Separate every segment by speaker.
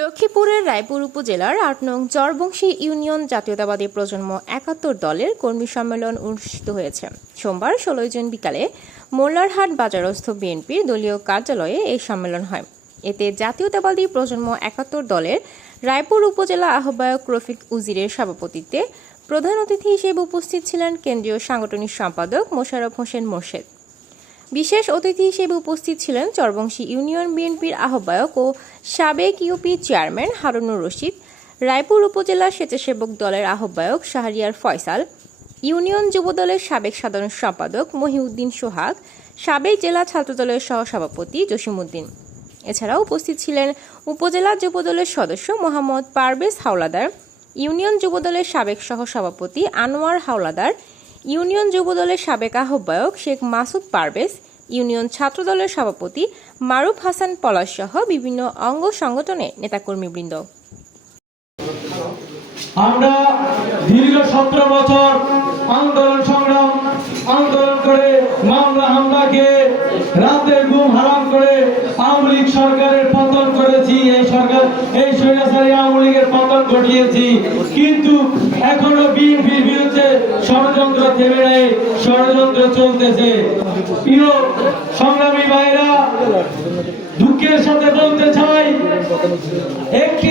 Speaker 1: লক্ষ্মীপুরের রায়পুর উপজেলার আট নং চরবংশী ইউনিয়ন জাতীয়তাবাদী প্রজন্ম একাত্তর দলের কর্মী সম্মেলন অনুষ্ঠিত হয়েছে। সোমবার ষোলোই জুন বিকালে মোল্লারহাট বাজারস্থ বিএনপির দলীয় কার্যালয়ে এই সম্মেলন হয়। এতে জাতীয়তাবাদী প্রজন্ম একাত্তর দলের রায়পুর উপজেলা আহ্বায়ক রফিক উজিরের সভাপতিত্বে প্রধান অতিথি হিসেবে উপস্থিত ছিলেন কেন্দ্রীয় সাংগঠনিক সম্পাদক মোশাররফ হোসেন মোর্শেদ। বিশেষ অতিথি হিসেবে উপস্থিত ছিলেন চরবংশী ইউনিয়ন বিএনপির আহ্বায়ক ও সাবেক ইউপি চেয়ারম্যান হারুনুর রশিদ, রায়পুর উপজেলা স্বেচ্ছাসেবক দলের আহ্বায়ক শাহরিয়ার ফয়সাল, ইউনিয়ন যুবদলের সাবেক সাধারণ সম্পাদক মহিউদ্দিন সোহাগ, সাবেক জেলা ছাত্রদলের সহসভাপতি জসিমউদ্দিন। এছাড়াও উপস্থিত ছিলেন উপজেলা যুবদলের সদস্য মোহাম্মদ পারভেজ হাওলাদার, ইউনিয়ন যুবদলের সাবেক সহসভাপতি আনোয়ার হাওলাদার ইউনিয়ন যুবদলের সাবেক আহ্বায়ক শেখ মাসুদ পারভেজ, ইউনিয়ন ছাত্রদলের সভাপতি মারুফ হাসান পলাশ সহ বিভিন্ন অঙ্গ সংগঠনের নেতাকর্মীবৃন্দ।
Speaker 2: আমরা দীর্ঘ সতেরো বছর আন্দোলন সংগ্রাম আন্দোলন করে মামলা হামলাকে রাতের ঘুম হারাম করে আওয়ামী লীগ সরকারের পতন করেছি, এই সরকার, এই স্বৈরাচারী আওয়ামী লীগের পতন ঘটিয়েছি। কিন্তু এখনও বিএনপির বিরুদ্ধে ষড়যন্ত্র থেমে নেই, ষড়যন্ত্র চলতেছে। প্রিয় সংগ্রামী ভাইরা, দুঃখের সাথে বলতে চাই, একটি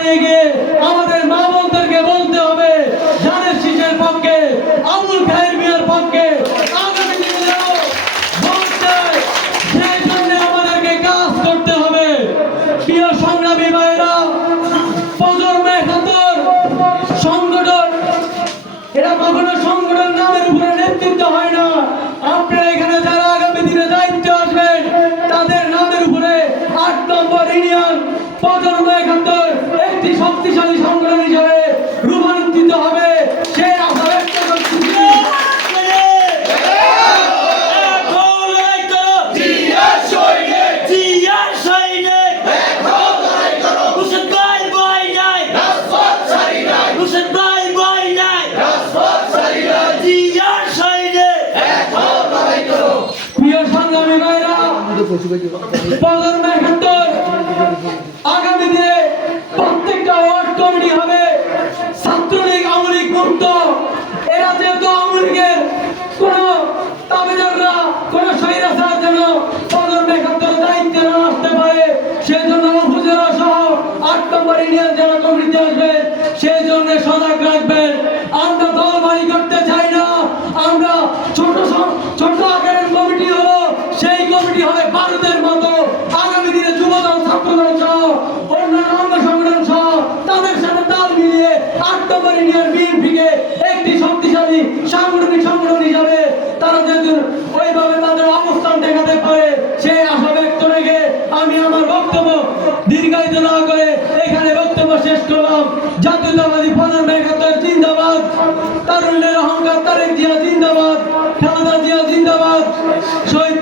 Speaker 2: বাড়িয়ে গিয়ে আমাদের মা বোনদেরকে বলতে হবে, জানের শীষের পক্ষে, আবুল খায়ের মিয়ার পক্ষে সেই জন্য আমাদেরকে কাজ করতে হবে। প্রিয় সংগ্রামী ভাইরা প্রজন্মে খাতর সংগঠন, এরা কখনো সংগঠন নামের উপরে নেতৃত্ব হয় না। প্রজন্ম একাত্তর আগামী দিনে প্রত্যেকটা ওয়ার্ড কমিটি হবে। ছাত্রলীগ আওয়ামী লীগ মুক্ত এরা যেহেতু আওয়ামী লীগের কোন তাবেদাররা কোন একাত্তর দায়িত্বে না আসতে পারে সেজন্য উপজেলা সহ আট নম্বর ইউনিয়ন জেলা কমিটিতে আসবে। সেই জন্য সজাগ রাখবেন। শক্ত করে বিএনপিকে। একটি শক্তিশালী, সাংগঠনিক সংগঠন হিসাবে তারা যেহেতু ওইভাবে তাদের অবস্থান দেখাতে পারে সেই আশা ব্যক্ত রেখে আমি আমার বক্তব্য দীর্ঘায়িত না করে এখানে বক্তব্য শেষ করলাম। জাতীয়তাবাদী ফানার মেঘাতর জিন্দাবাদ, তারুণ্যের অহংকার তারেক জিয়া জিন্দাবাদ, খালেদা জিয়া জিন্দাবাদ, শহীদ